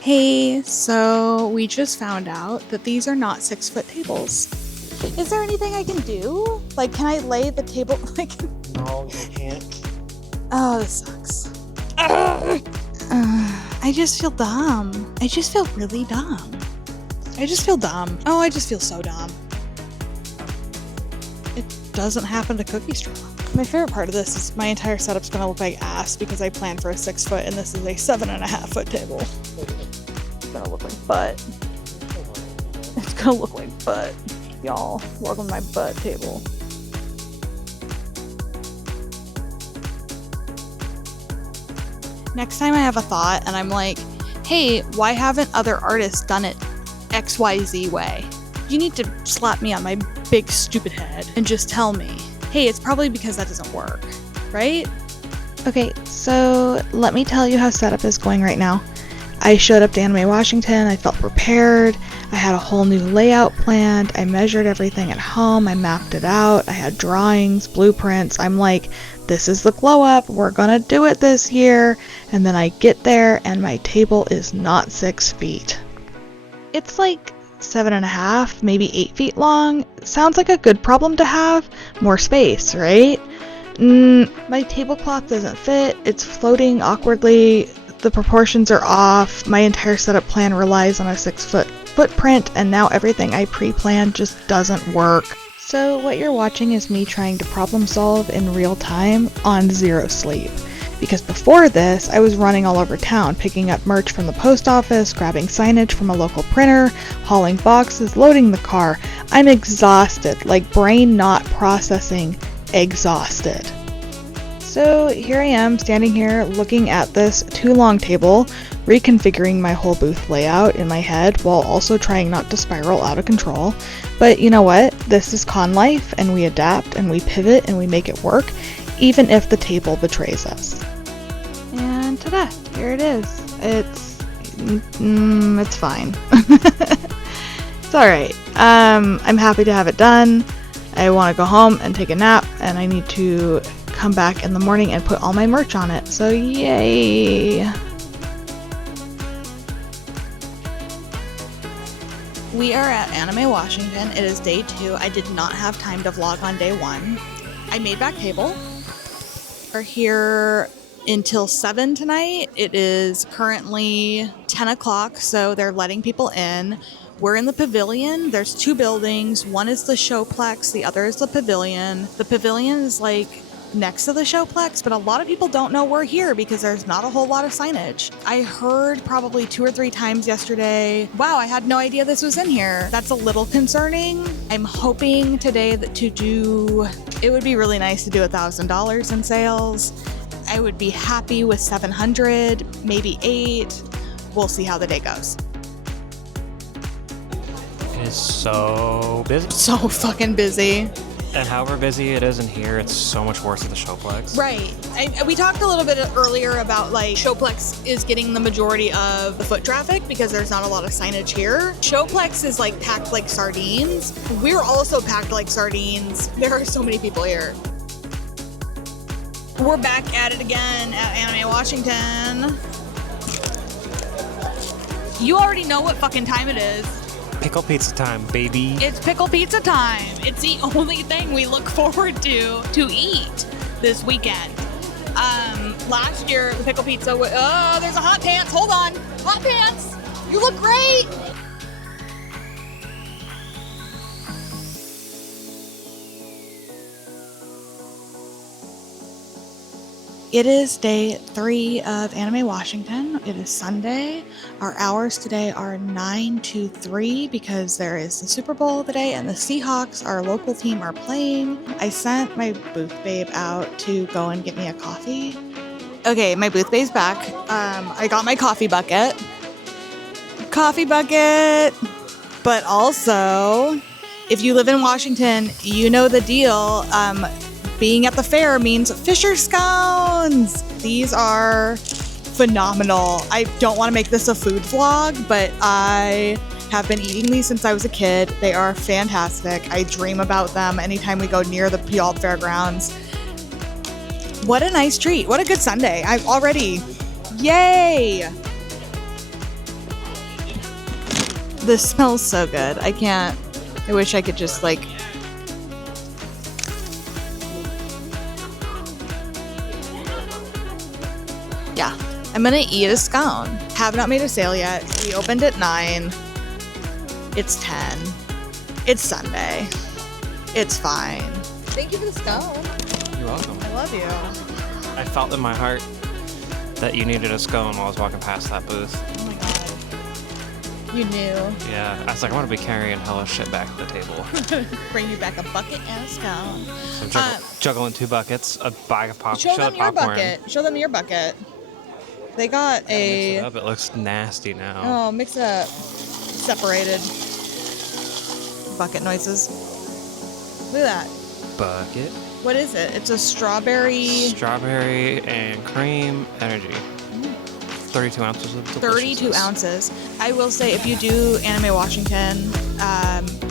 Hey, so we just found out that these are not 6-foot tables. Is there anything I can do? Like, can I lay the table? Like, No, you can't. oh, this sucks. I just feel dumb. I just feel really dumb. I just feel dumb. Oh, I just feel so dumb. It doesn't happen to Cookie Straw. My favorite part of this is my entire setup's gonna look like ass because I planned for a 6-foot and this is a 7.5-foot table. It's gonna look like butt. It's gonna look like butt. Y'all, welcome to my butt table. Next time I have a thought and I'm like, hey, why haven't other artists done it XYZ way? You need to slap me on my big stupid head and just tell me, hey, it's probably because that doesn't work, right? Okay, so let me tell you how setup is going right now. I showed up to Anime Washington, I felt prepared, I had a whole new layout planned, I measured everything at home, I mapped it out, I had drawings, blueprints, I'm like, this is the glow up, we're gonna do it this year, and then I get there and my table is not 6 feet. It's like 7.5, maybe 8 feet long. Sounds like a good problem to have. More space, right? My tablecloth doesn't fit. It's floating awkwardly. The proportions are off. My entire setup plan relies on a 6-foot footprint, and now everything I pre-planned just doesn't work. So what you're watching is me trying to problem solve in real time on zero sleep. Because before this, I was running all over town, picking up merch from the post office, grabbing signage from a local printer, hauling boxes, loading the car. I'm exhausted, like brain not processing, exhausted. So here I am, standing here looking at this too long table, reconfiguring my whole booth layout in my head while also trying not to spiral out of control. But you know what? This is con life, and we adapt and we pivot and we make it work, even if the table betrays us. And ta-da! Here it is. It's fine. It's alright. I'm happy to have it done. I want to go home and take a nap, and I need to come back in the morning and put all my merch on it. So yay! We are at Anime Washington. It is day 2. I did not have time to vlog on day 1. I made back table. We're here until 7 tonight. It is currently 10 o'clock, so they're letting people in. We're in the pavilion. There's 2 buildings. One is the showplex, the other is the pavilion. The pavilion is like next to the showplex, but a lot of people don't know we're here because there's not a whole lot of signage. I heard probably 2 or 3 times yesterday, wow, I had no idea this was in here. That's a little concerning. I'm hoping today it would be really nice to do $1,000 in sales. I would be happy with 700, maybe 8. We'll see how the day goes. It is so busy. So fucking busy. And however busy it is in here, it's so much worse at the Showplex. Right. We talked a little bit earlier about like Showplex is getting the majority of the foot traffic because there's not a lot of signage here. Showplex is like packed like sardines. We're also packed like sardines. There are so many people here. We're back at it again at Anime Washington. You already know what fucking time it is. Pickle pizza time, baby. It's pickle pizza time. It's the only thing we look forward to eat this weekend. Last year, the pickle pizza was, oh, there's a hot pants. Hold on. Hot pants. You look great. It is day 3 of Anime Washington. It is Sunday. Our hours today are 9 to 3 because there is the Super Bowl today and the Seahawks, our local team, are playing. I sent my booth babe out to go and get me a coffee. Okay, my booth babe's back. I got my coffee bucket. But also, if you live in Washington, you know the deal. Being at the fair means Fisher scones. These are phenomenal. I don't want to make this a food vlog, but I have been eating these since I was a kid. They are fantastic. I dream about them anytime we go near the Puyallup Fairgrounds. What a nice treat. What a good Sunday. Yay! This smells so good. I can't. I wish I could just like. Yeah, I'm gonna eat a scone. Have not made a sale yet. We opened at 9. It's 10. It's Sunday. It's fine. Thank you for the scone. You're welcome. I love you. I felt in my heart that you needed a scone while I was walking past that booth. Oh my god. You knew. Yeah, I was like, I want to be carrying hella shit back to the table. Bring you back a bucket and a scone. So I'm juggling 2 buckets, a bag of Show them your popcorn. bucket. Show them your bucket. They got Mix a. it up. It looks nasty now. Oh, mix it up. Separated. Bucket noises. Look at that. Bucket. What is it? It's a strawberry. Strawberry and cream energy. 32 ounces of 32 ounces. I will say, if you do Anime Washington,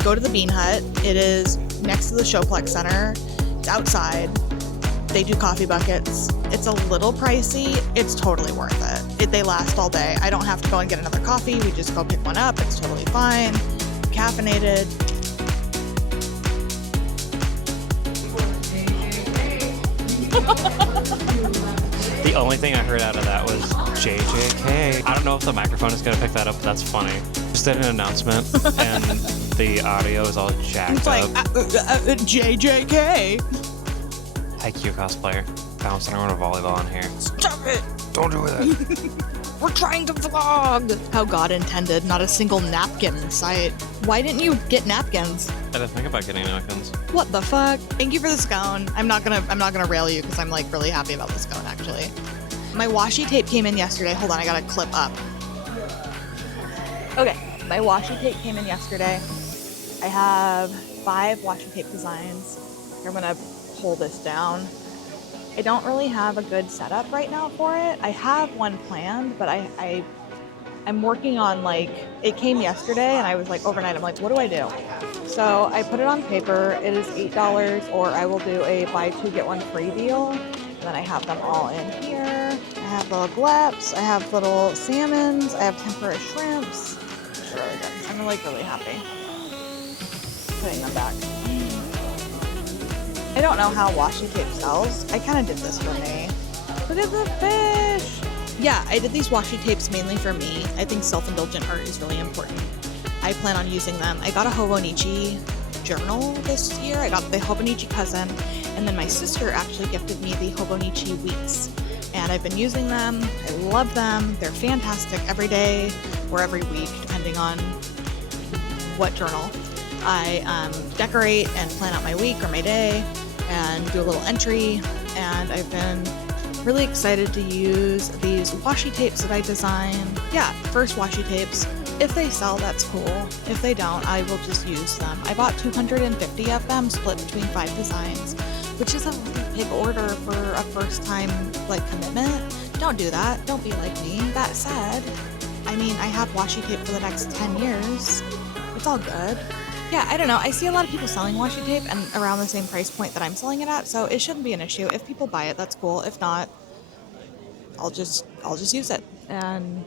go to the Bean Hut. It is next to the Showplex Center. It's outside. They do coffee buckets. It's a little pricey. It's totally worth it. They last all day. I don't have to go and get another coffee. We just go pick one up. It's totally fine. Caffeinated. The only thing I heard out of that was JJK. I don't know if the microphone is going to pick that up, but that's funny. Just did an announcement, and the audio is all jacked It's like, up. JJK. Haikyuu cosplayer bouncing around a volleyball in here. Stop it. Don't do that. We're trying to vlog. How God intended, not a single napkin in sight. Why didn't you get napkins? I didn't think about getting napkins. What the fuck? Thank you for the scone. I'm not gonna rail you because I'm like really happy about the scone actually. My washi tape came in yesterday. Hold on, I gotta clip up. Okay, my washi tape came in yesterday. I have 5 washi tape designs. I'm gonna pull this down. I don't really have a good setup right now for it. I have one planned, but I'm working on like, it came yesterday and I was like overnight, I'm like, what do I do? So I put it on paper. It is $8 or I will do a buy 2 get 1 free deal. And then I have them all in here. I have little gleps, I have little salmons, I have tempura shrimps. It's really good. I'm like really happy. Putting them back. I don't know how washi tape sells. I kind of did this for me. Look at the fish. Yeah, I did these washi tapes mainly for me. I think self-indulgent art is really important. I plan on using them. I got a Hobonichi journal this year. I got the Hobonichi cousin, and then my sister actually gifted me the Hobonichi weeks. And I've been using them. I love them. They're fantastic every day or every week, depending on what journal. I decorate and plan out my week or my day and do a little entry, and I've been really excited to use these washi tapes that I designed. Yeah, first washi tapes. If they sell, that's cool. If they don't, I will just use them. I bought 250 of them, split between 5 designs, which is a really big order for a first time like commitment. Don't do that. Don't be like me. That said, I mean, I have washi tape for the next 10 years. It's all good. Yeah, I don't know. I see a lot of people selling washi tape and around the same price point that I'm selling it at, so it shouldn't be an issue. If people buy it, that's cool. If not, I'll just use it and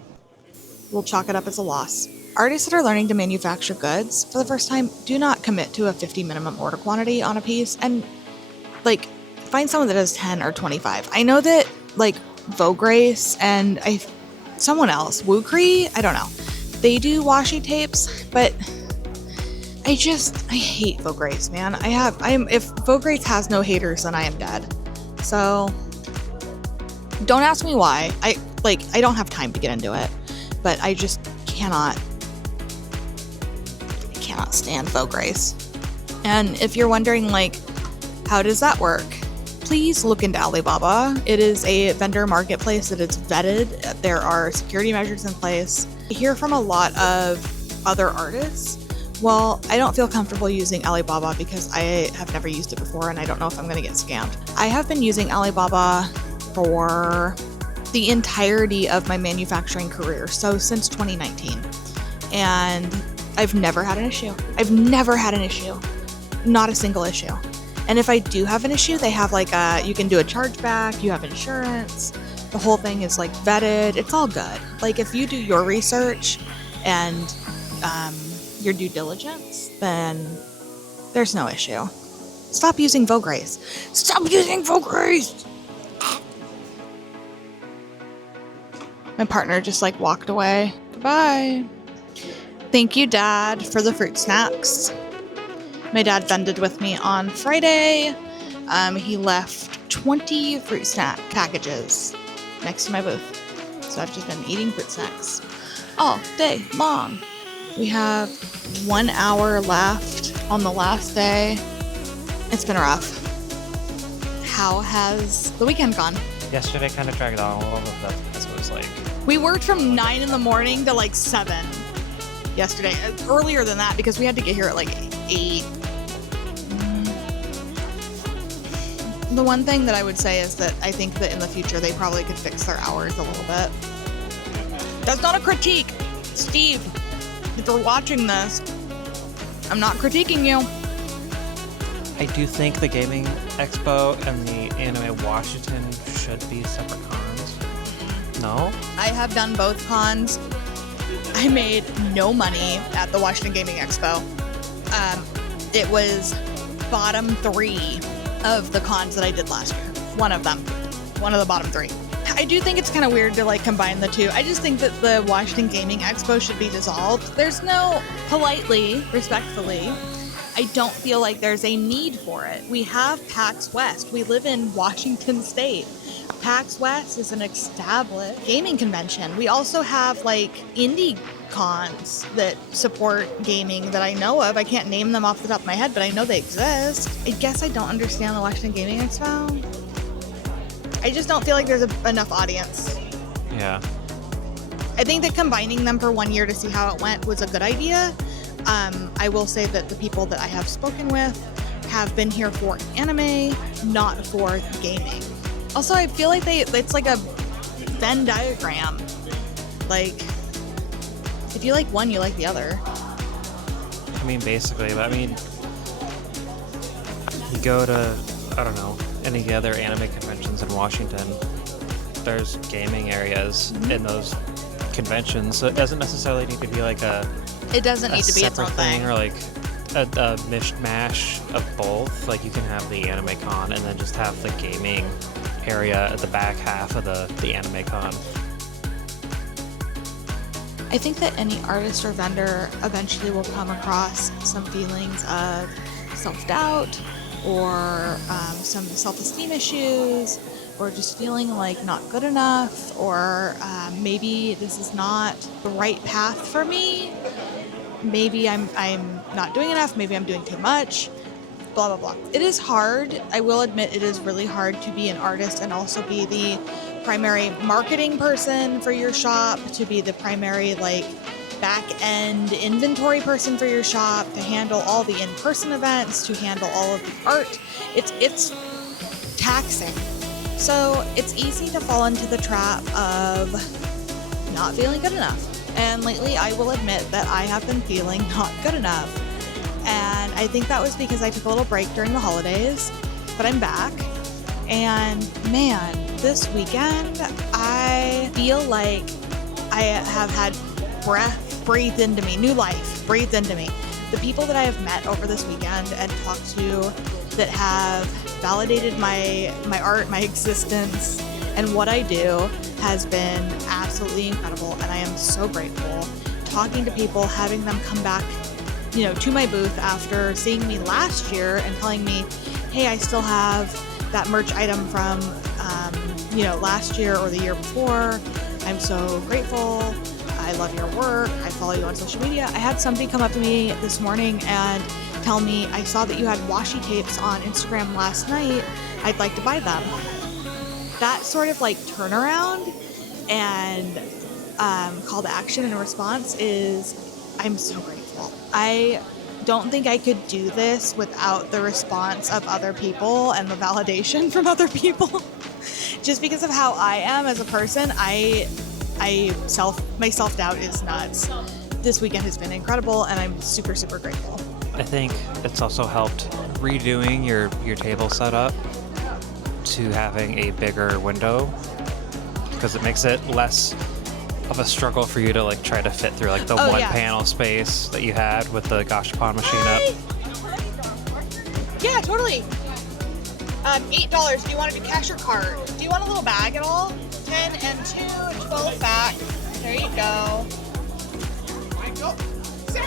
we'll chalk it up as a loss. Artists that are learning to manufacture goods for the first time, do not commit to a 50 minimum order quantity on a piece, and like find someone that does 10 or 25. I know that like Vogue Race and someone else, Wookri, I don't know. They do washi tapes, but I hate Vogue Race, man. If Vogue Race has no haters, then I am dead. So don't ask me why. I don't have time to get into it, but I just cannot stand Vogue Race. And if you're wondering like, how does that work? Please look into Alibaba. It is a vendor marketplace that is vetted. There are security measures in place. I hear from a lot of other artists, well, I don't feel comfortable using Alibaba because I have never used it before and I don't know if I'm going to get scammed. I have been using Alibaba for the entirety of my manufacturing career, so since 2019. And I've never had an issue. Not a single issue. And if I do have an issue, they have like you can do a chargeback, you have insurance, the whole thing is like vetted, it's all good. Like if you do your research and your due diligence, then there's no issue. Stop using Vograce. Stop using Vograce! My partner just like walked away. Goodbye. Thank you, Dad, for the fruit snacks. My dad vended with me on Friday. He left 20 fruit snack packages next to my booth. So I've just been eating fruit snacks all day long. We have 1 hour left on the last day. It's been rough. How has the weekend gone? Yesterday kind of dragged on a little bit. That's what it was like. We worked from 9 in the morning to like 7 yesterday. Earlier than that because we had to get here at like 8. The one thing that I would say is that I think that in the future they probably could fix their hours a little bit. That's not a critique. Steve, if you're watching this, I'm not critiquing you. I do think the Gaming Expo and the Anime Washington should be separate cons. No? I have done both cons. I made no money at the Washington Gaming Expo. It was bottom 3 of the cons that I did last year. One of them. One of the bottom 3. I do think it's kind of weird to like combine the two. I just think that the Washington Gaming Expo should be dissolved. There's no, politely, respectfully, I don't feel like there's a need for it. We have PAX West. We live in Washington State. PAX West is an established gaming convention. We also have like indie cons that support gaming that I know of. I can't name them off the top of my head, but I know they exist. I guess I don't understand the Washington Gaming Expo. I just don't feel like there's enough audience. Yeah. I think that combining them for 1 year to see how it went was a good idea. I will say that the people that I have spoken with have been here for anime, not for gaming. Also, I feel like it's like a Venn diagram. Like, if you like one, you like the other. I mean, basically, but I mean, you go to, I don't know, any other anime conventions in Washington, there's gaming areas in those conventions, so it doesn't necessarily need to be like it doesn't need to be its own thing. Or like a mishmash of both. Like you can have the anime con and then just have the gaming area at the back half of the anime con. I think that any artist or vendor eventually will come across some feelings of self-doubt or some self-esteem issues, or just feeling like not good enough, or maybe this is not the right path for me. Maybe I'm not doing enough. Maybe I'm doing too much. Blah, blah, blah. It is hard. I will admit it is really hard to be an artist and also be the primary marketing person for your shop, to be the primary like back-end inventory person for your shop, to handle all the in-person events, to handle all of the art. It's taxing. So it's easy to fall into the trap of not feeling good enough. And lately, I will admit that I have been feeling not good enough. And I think that was because I took a little break during the holidays, but I'm back. And man, this weekend, I feel like I have had breath breathed into me, new life breathed into me. The people that I have met over this weekend and talked to that have validated my art, my existence, and what I do has been absolutely incredible, and I am so grateful. Talking to people, having them come back, to my booth after seeing me last year and telling me, hey, I still have that merch item from, last year or the year before. I'm so grateful. I love your work. I follow you on social media. I had somebody come up to me this morning and tell me, I saw that you had washi tapes on Instagram last night. I'd like to buy them. That sort of like turnaround and call to action and response is, I'm so grateful. I don't think I could do this without the response of other people and the validation from other people. Just because of how I am as a person, my self-doubt is nuts. This weekend has been incredible, and I'm super, super grateful. I think it's also helped redoing your table setup to having a bigger window, because it makes it less of a struggle for you to like try to fit through like the Oh, one yeah. panel space that you had with the Gashapon machine up. Yeah, totally. $8. Do you want to do cash or card? Do you want a little bag at all? 10 and 2, 12 back. There you go.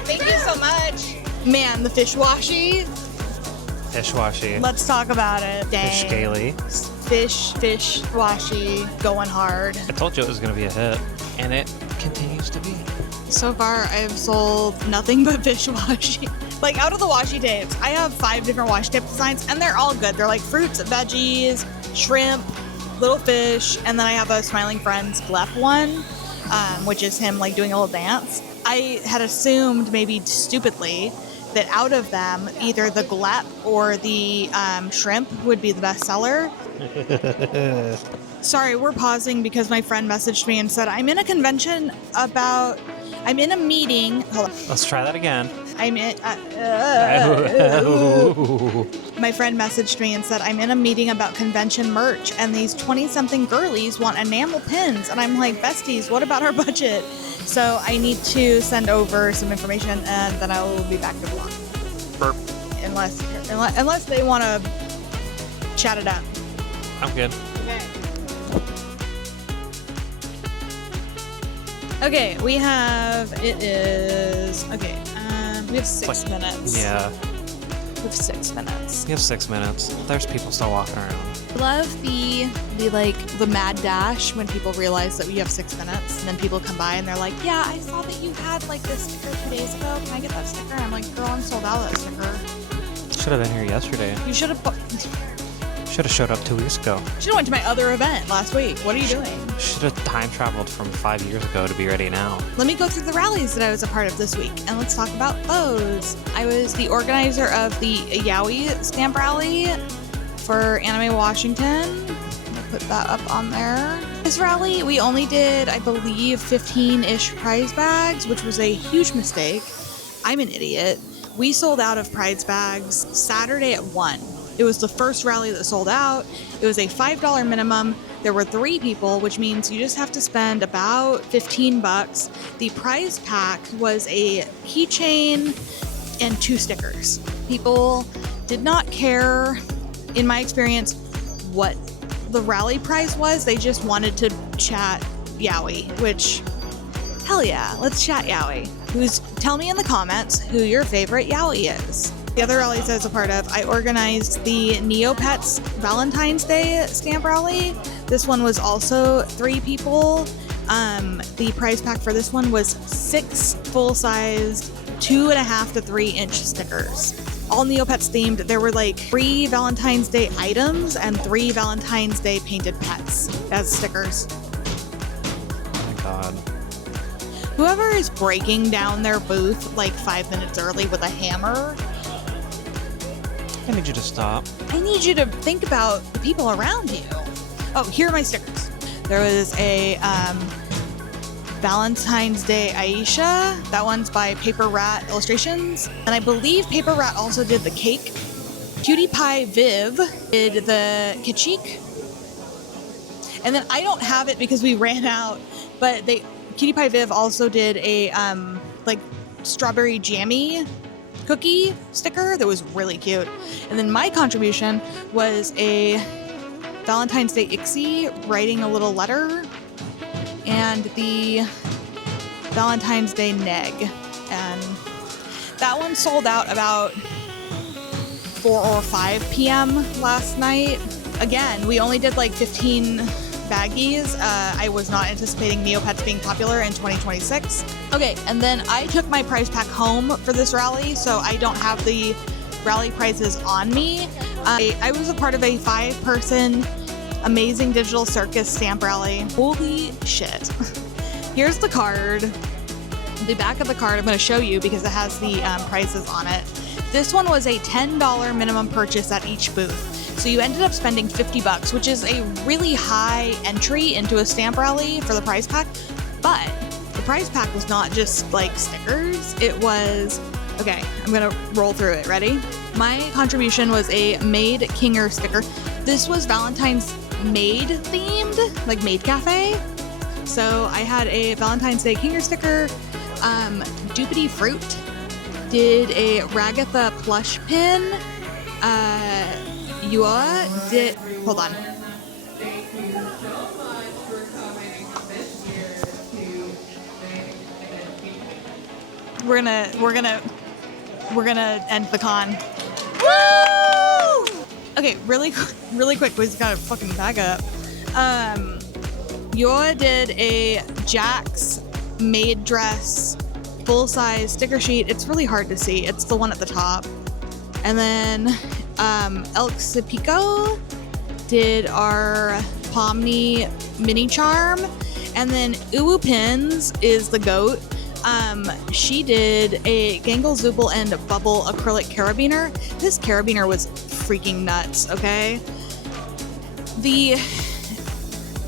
Thank you so much. Man, the fish washi. Fish washi. Let's talk about it. Dang. Fish scaly. Fish washi going hard. I told you it was going to be a hit, and it continues to be. So far, I've sold nothing but fish washi. Like, out of the washi tapes, I have 5 different washi tape designs, and they're all good. They're like fruits, veggies, shrimp, little fish, and then I have a Smiling Friends Glep one, which is him like doing a little dance. I had assumed, maybe stupidly, that out of them, either the Glep or the shrimp would be the best seller. Sorry, we're pausing because my friend messaged me and said, I'm in a meeting. Hold on. Let's try that again. My friend messaged me and said, I'm in a meeting about convention merch, and these 20-something girlies want enamel pins. And I'm like, besties, what about our budget? So I need to send over some information, and then I will be back to vlog. Burp. Unless they want to chat it up. I'm good. Okay, we have 6 minutes. Yeah. We have 6 minutes. You have 6 minutes. There's people still walking around. I love the mad dash when people realize that we have 6 minutes, and then people come by and they're like, yeah, I saw that you had like this sticker 2 days ago. Can I get that sticker? And I'm like, girl, I'm sold out of that sticker. Should have been here yesterday. You should have Should have showed up 2 weeks ago. should have went to my other event last week. What are you doing? Should have time traveled from 5 years ago to be ready now. Let me go through the rallies that I was a part of this week, and let's talk about those. I was the organizer of the Yaoi stamp rally for Anime Washington. I'm gonna put that up on there. This rally, we only did, I believe, 15-ish prize bags, which was a huge mistake. I'm an idiot. We sold out of prize bags Saturday at 1. It was the first rally that sold out. It was a $5 minimum. There were 3 people, which means you just have to spend about $15. The prize pack was a keychain and 2 stickers. People did not care, in my experience, what the rally prize was. They just wanted to chat yaoi, which, hell yeah, let's chat yaoi. Tell me in the comments who your favorite yaoi is. The other rallies I was a part of, I organized the Neopets Valentine's Day stamp rally. This one was also 3 people. The prize pack for this one was 6 full-sized 2.5 to 3-inch stickers. All Neopets themed. There were like 3 Valentine's Day items and 3 Valentine's Day painted pets as stickers. Oh my god. Whoever is breaking down their booth like 5 minutes early with a hammer, I need you to stop. I need you to think about the people around you. Oh, here are my stickers. There was a Valentine's Day Aisha. That one's by Paper Rat Illustrations. And I believe Paper Rat also did the cake. Cutie Pie Viv did the Kachik. And then I don't have it because we ran out, but Cutie Pie Viv also did a like strawberry jammy cookie sticker that was really cute. And then my contribution was a Valentine's Day Ixie writing a little letter, and the Valentine's Day Neg. And that one sold out about 4 or 5 p.m. last night. Again, we only did like 15 baggies. I was not anticipating Neopets being popular in 2026. Okay, and then I took my prize pack home for this rally, so I don't have the rally prizes on me. I was a part of a 5-person Amazing Digital Circus stamp rally. Holy shit. Here's the card. The back of the card I'm going to show you because it has the prices on it. This one was a $10 minimum purchase at each booth. So you ended up spending $50, which is a really high entry into a stamp rally for the prize pack. But the prize pack was not just like stickers. It was, okay, I'm gonna roll through it. Ready? My contribution was a Maid Kinger sticker. This was Valentine's Maid themed, like Maid Cafe. So I had a Valentine's Day Kinger sticker. Doopity Fruit did a Ragatha plush pin. Yua did. Hold on. We're gonna end the con. Woo! Okay, really quick. We just gotta fucking back up. Yua did a Jax maid dress full-size sticker sheet. It's really hard to see. It's the one at the top. And then Elks Pickle did our Pomni mini charm. And then Uwu Pins is the goat. She did a Gangle Zooble and Bubble acrylic carabiner. This carabiner was freaking nuts, okay?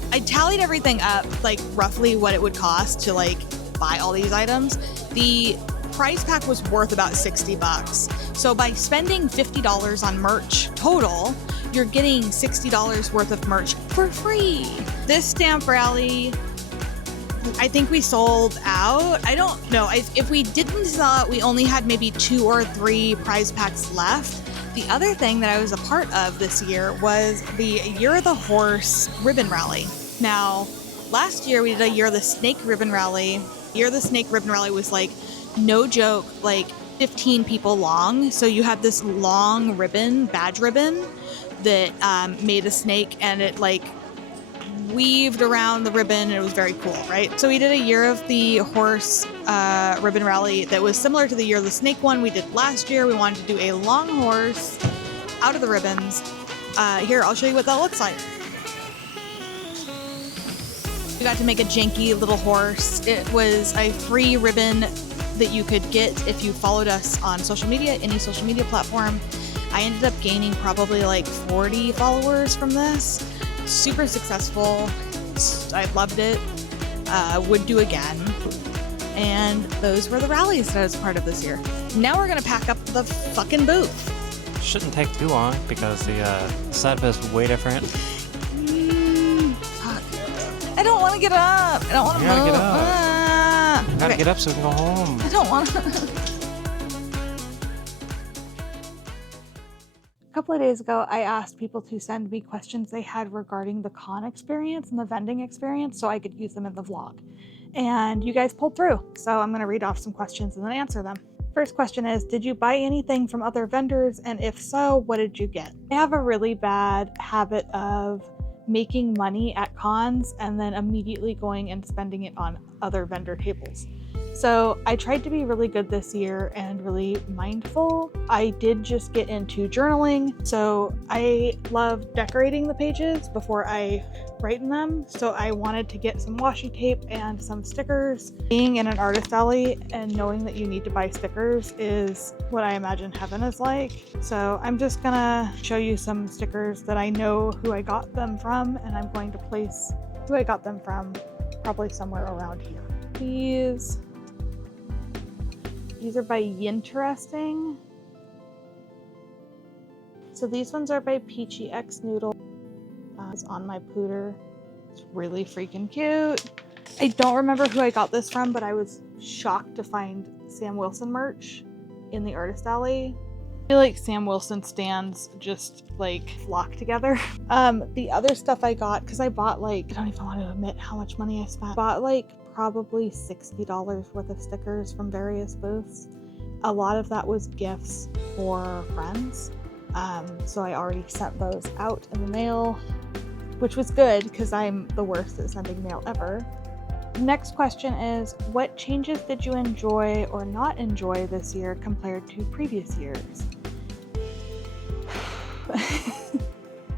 I tallied everything up, like roughly what it would cost to like buy all these items. The price pack was worth about $60. So by spending $50 on merch total, you're getting $60 worth of merch for free. This stamp rally, I think we sold out. I don't know. If we didn't sell it, we only had maybe 2 or 3 prize packs left. The other thing that I was a part of this year was the Year of the Horse ribbon rally. Now, last year we did a Year of the Snake ribbon rally. Year of the Snake ribbon rally was like, no joke, like 15 people long. So you had this long ribbon, badge ribbon, that made a snake, and it like weaved around the ribbon, and it was very cool, right? So we did a Year of the Horse ribbon rally that was similar to the Year of the Snake one we did last year. We wanted to do a long horse out of the ribbons. Here, I'll show you what that looks like. We got to make a janky little horse. It was a free ribbon that you could get if you followed us on social media, any social media platform. I ended up gaining probably like 40 followers from this. Super successful. I loved it. Would do again. And those were the rallies that I was part of this year. Now we're gonna pack up the fucking booth. Shouldn't take too long because the setup is way different. Fuck. I don't want to get up. I don't want to move. You gotta get up. You gotta Okay. get up so we can go home. I don't want to. A couple of days ago, I asked people to send me questions they had regarding the con experience and the vending experience so I could use them in the vlog. And you guys pulled through. So I'm going to read off some questions and then answer them. First question is, did you buy anything from other vendors? And if so, what did you get? I have a really bad habit of making money at cons and then immediately going and spending it on other vendor tables. So I tried to be really good this year and really mindful. I did just get into journaling. So I love decorating the pages before I write in them. So I wanted to get some washi tape and some stickers. Being in an artist alley and knowing that you need to buy stickers is what I imagine heaven is like. So I'm just gonna show you some stickers that I know who I got them from, and I'm going to place who I got them from probably somewhere around here. These are by Yinteresting. So these ones are by Peachy X Noodle. It's on my pooter. It's really freaking cute. I don't remember who I got this from, but I was shocked to find Sam Wilson merch in the artist alley. I feel like Sam Wilson stands just like flock together. The other stuff I got, because I bought like, I don't even want to admit how much money I spent. I bought like probably $60 worth of stickers from various booths. A lot of that was gifts for friends. So I already sent those out in the mail, which was good because I'm the worst at sending mail ever. Next question is, what changes did you enjoy or not enjoy this year compared to previous years?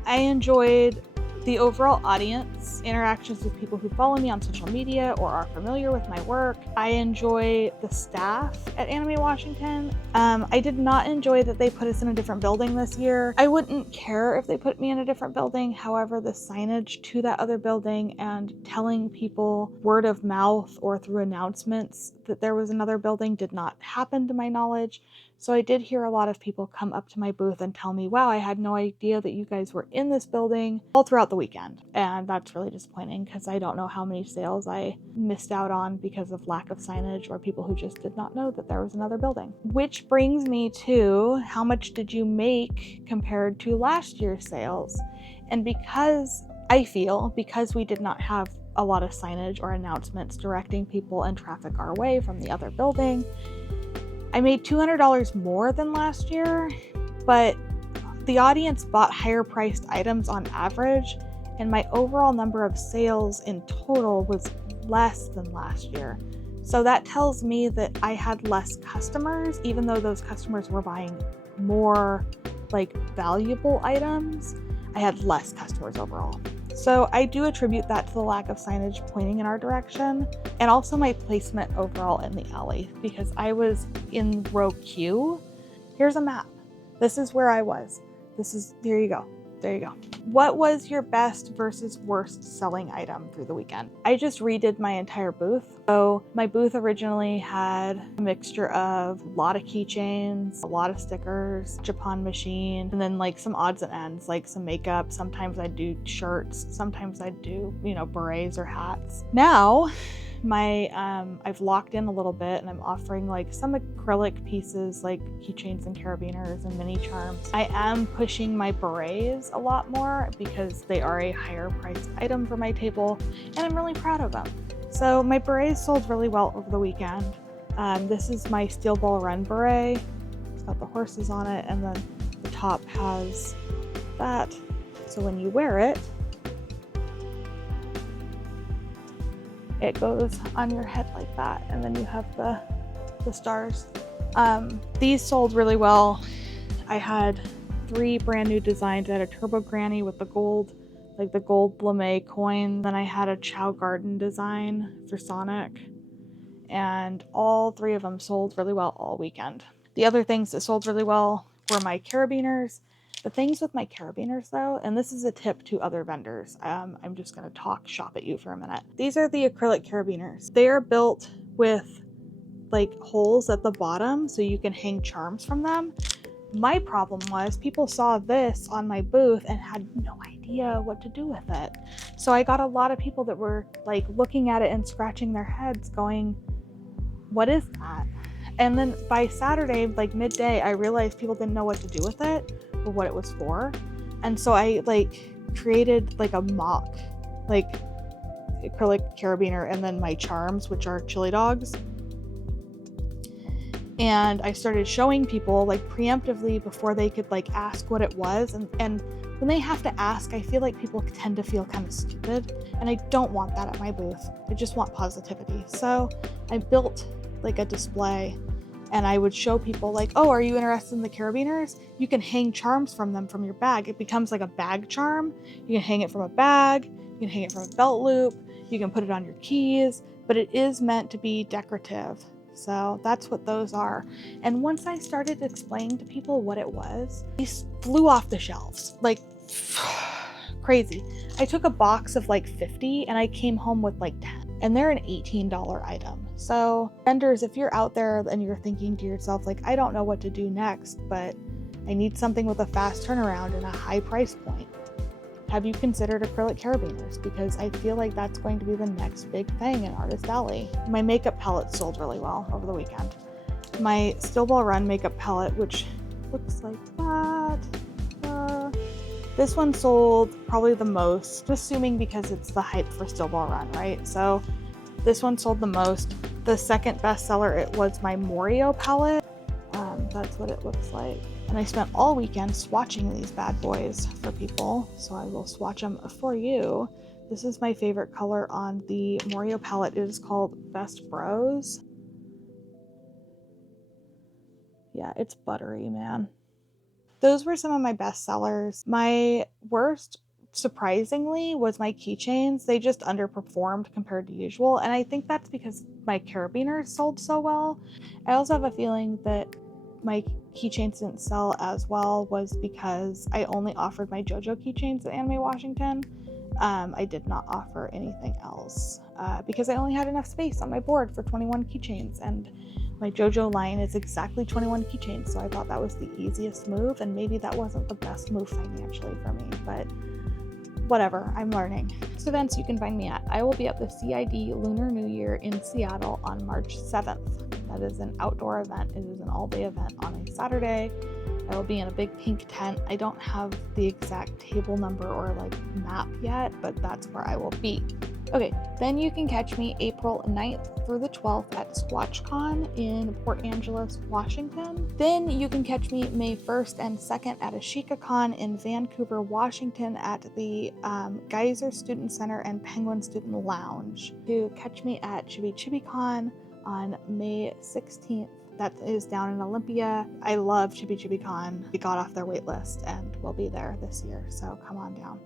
I enjoyed the overall audience, interactions with people who follow me on social media or are familiar with my work. I enjoy the staff at Anime Washington. I did not enjoy that they put us in a different building this year. I wouldn't care if they put me in a different building. However, the signage to that other building and telling people word of mouth or through announcements that there was another building did not happen to my knowledge. So I did hear a lot of people come up to my booth and tell me, wow, I had no idea that you guys were in this building, all throughout the weekend. And that's really disappointing because I don't know how many sales I missed out on because of lack of signage or people who just did not know that there was another building. Which brings me to, how much did you make compared to last year's sales? And because we did not have a lot of signage or announcements directing people and traffic our way from the other building, I made $200 more than last year, but the audience bought higher priced items on average, and my overall number of sales in total was less than last year. So that tells me that I had less customers, even though those customers were buying more like valuable items. I had less customers overall. So I do attribute that to the lack of signage pointing in our direction, and also my placement overall in the alley, because I was in row Q. Here's a map. This is where I was. There you go. There you go. What was your best versus worst selling item through the weekend? I just redid my entire booth. So my booth originally had a mixture of a lot of keychains, a lot of stickers, Japan machine, and then like some odds and ends, like some makeup. Sometimes I'd do shirts. Sometimes I'd do, berets or hats. Now, I've locked in a little bit, and I'm offering like some acrylic pieces like keychains and carabiners and mini charms. I am pushing my berets a lot more because they are a higher priced item for my table, and I'm really proud of them. So my berets sold really well over the weekend. This is my Steel Ball Run beret. It's got the horses on it, and then the top has that. So when you wear it, it goes on your head like that, and then you have the stars. These sold really well. I had 3 brand new designs. I had a Turbo Granny with the gold, like the gold lame coin. Then I had a Chow Garden design for Sonic, and all 3 of them sold really well all weekend. The other things that sold really well were my carabiners. The things with my carabiners though, and this is a tip to other vendors, I'm just gonna talk shop at you for a minute. These are the acrylic carabiners. They are built with like holes at the bottom so you can hang charms from them. My problem was people saw this on my booth and had no idea what to do with it. So I got a lot of people that were like looking at it and scratching their heads going, what is that? And then by Saturday, like midday, I realized people didn't know what to do with it or what it was for. And so I like created like a mock like acrylic carabiner and then my charms, which are chili dogs. And I started showing people like preemptively before they could like ask what it was. And when they have to ask, I feel like people tend to feel kind of stupid, and I don't want that at my booth. I just want positivity. So I built like a display, and I would show people like, oh, are you interested in the carabiners? You can hang charms from them from your bag. It becomes like a bag charm. You can hang it from a bag, you can hang it from a belt loop, you can put it on your keys, but it is meant to be decorative. So that's what those are. And once I started explaining to people what it was, these flew off the shelves, like crazy. I took a box of like 50 and I came home with like 10, and they're an $18 item. So vendors, if you're out there and you're thinking to yourself, like, I don't know what to do next, but I need something with a fast turnaround and a high price point, have you considered acrylic carabiners? Because I feel like that's going to be the next big thing in Artist Alley. My makeup palette sold really well over the weekend. My Steel Ball Run makeup palette, which looks like that. This one sold probably the most, I'm assuming because it's the hype for Steel Ball Run, right? So this one sold the most. The second bestseller, it was my Morio palette. That's what it looks like. And I spent all weekend swatching these bad boys for people, so I will swatch them for you. This is my favorite color on the Morio palette. It is called Best Bros. Yeah, it's buttery, man. Those were some of my best sellers. My worst, surprisingly, was my keychains. They just underperformed compared to usual, and I think that's because my carabiners sold so well. I also have a feeling that my keychains didn't sell as well was because I only offered my JoJo keychains at Anime Washington. I did not offer anything else because I only had enough space on my board for 21 keychains, and My JoJo line is exactly 21 keychains, so I thought that was the easiest move, and maybe that wasn't the best move financially for me, but whatever, I'm learning. Events you can find me at. I will be at the CID Lunar New Year in Seattle on March 7th. That is an outdoor event. It is an all-day event on a Saturday. I will be in a big pink tent. I don't have the exact table number or like map yet, but that's where I will be. Okay, then you can catch me April 9th through the 12th at SquatchCon in Port Angeles, Washington. Then you can catch me May 1st and 2nd at AshikaCon in Vancouver, Washington at the Geyser Student Center and Penguin Student Lounge. To catch me at Chibi Chibi Con on May 16th. That is down in Olympia. I love Chibi Chibi Con. We got off their wait list and we'll be there this year, so come on down.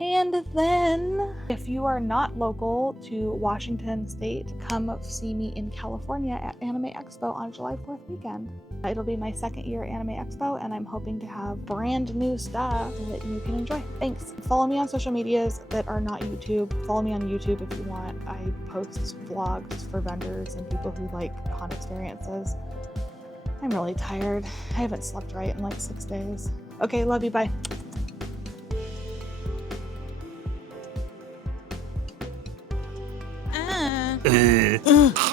And then, if you are not local to Washington State, come see me in California at Anime Expo on July 4th weekend. It'll be my second year at Anime Expo, and I'm hoping to have brand new stuff that you can enjoy. Thanks. Follow me on social medias that are not YouTube. Follow me on YouTube if you want. I post vlogs for vendors and people who like con experiences. I'm really tired. I haven't slept right in like 6 days. Okay, love you, bye.